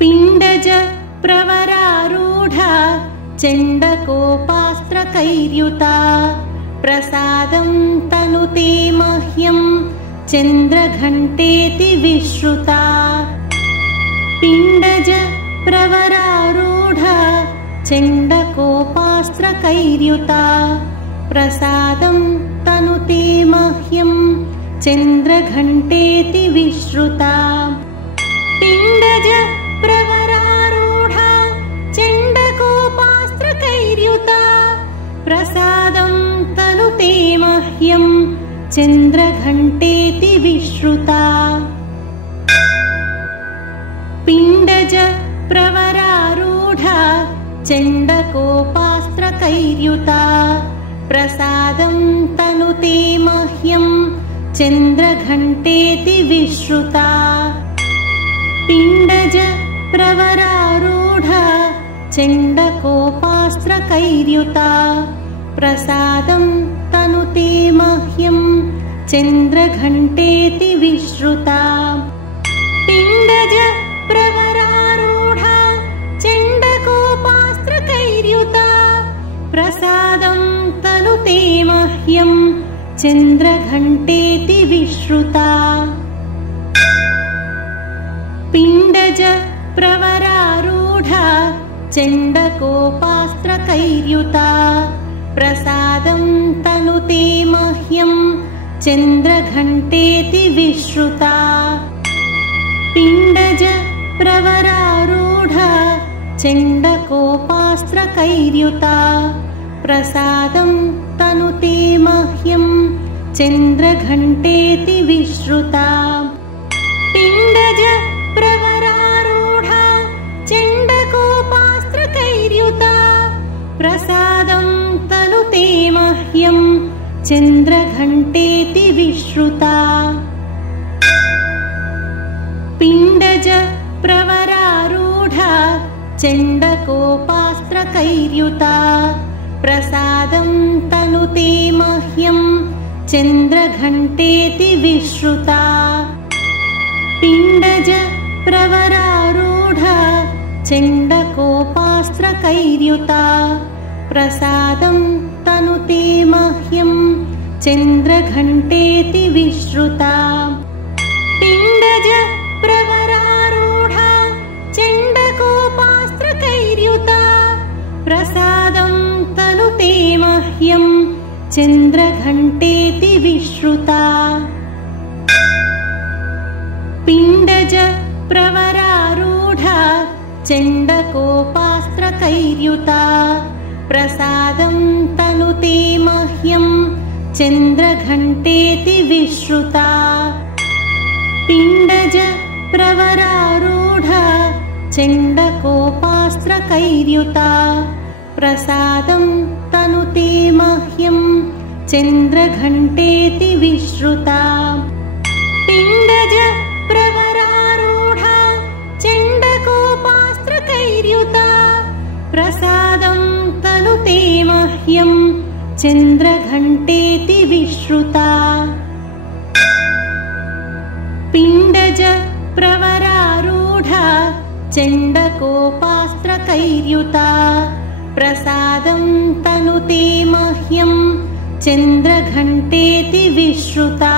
पिण्डज प्रवरारूढा चण्डकोपास्त्रकैर्युता प्रसादं तनुते मह्यं चन्द्रघण्टेति विश्रुता। पिण्डज प्रवरारूढा चण्डकोपास्त्रकैर्युता प्रसादं तनुते मह्यं चन्द्रघण्टेति विश्रुता। पिण्डज प्रवरारूढा चण्डकोपास्त्रकैर्युता प्रसादं तनुते मह्यं चन्द्रघण्टेति विश्रुता। पिण्डज प्रवरारूढा चण्डकोपास्त्रकैर्युता प्रसादं तनुते मह्यं चन्द्रघण्टेति विश्रुता। पिण्डज प्रवरारूढा चण्डकोपास्त्रकैर्युता प्रसादं तनुते मह्यं चन्द्रघण्टेति विश्रुता। पिण्डज प्रवरारूढा चण्डकोपास्त्रकैर्युता प्रसादं तनुते मह्यं चन्द्रघण्टेति विश्रुता। पिण्डज प्रवरारूढा चण्डकोपास्त्रकैर्युता प्रसादं तनुते मह्यं चन्द्रघण्टेति विश्रुता। पिण्डज प्रवरारूढा चण्डकोपास्त्रकैर्युता प्रसादं तनुते मह्यं चन्द्रघण्टेति विश्रुता। पिण्डज प्रवरारूढा चण्डकोपास्त्रकैर्युता प्रसादं तनुते मह्यं चन्द्रघण्टेति विश्रुता। पिण्डज प्रवरारूढा चण्डकोपास्त्रकैर्युता प्रसादं तनुते मह्यं चन्द्रघण्टेति विश्रुता। पिण्डज प्रवरारूढा चण्डकोपास्त्रकैर्युता प्रसादं तनुते मह्यं चन्द्रघण्टेति विश्रुता। पिण्डज प्रवरारूढा चण्डकोपास्त्रकैर्युता प्रसादं तनुते मह्यं चन्द्रघण्टेति विश्रुता। पिण्डज प्रवरारूढा चण्डकोपास्त्रकैर्युता प्रसादं तनुते मह्यं चन्द्रघण्टेति विश्रुता। पिण्डज प्रवरारूढा चण्डकोपास्त्रकैर्युता प्रसादं तनुते मह्यं चन्द्रघण्टेति विश्रुता। पिण्डज प्रवरारूढा चण्डकोपास्त्रकैर्युता प्रसादं तनुते मह्यं चन्द्रघण्टेति विश्रुता। पिण्डज प्रवरारूढा चण्डकोपास्त्रकैर्युता प्रसादं तनुते मह्यं चन्द्रघण्टेति विश्रुता।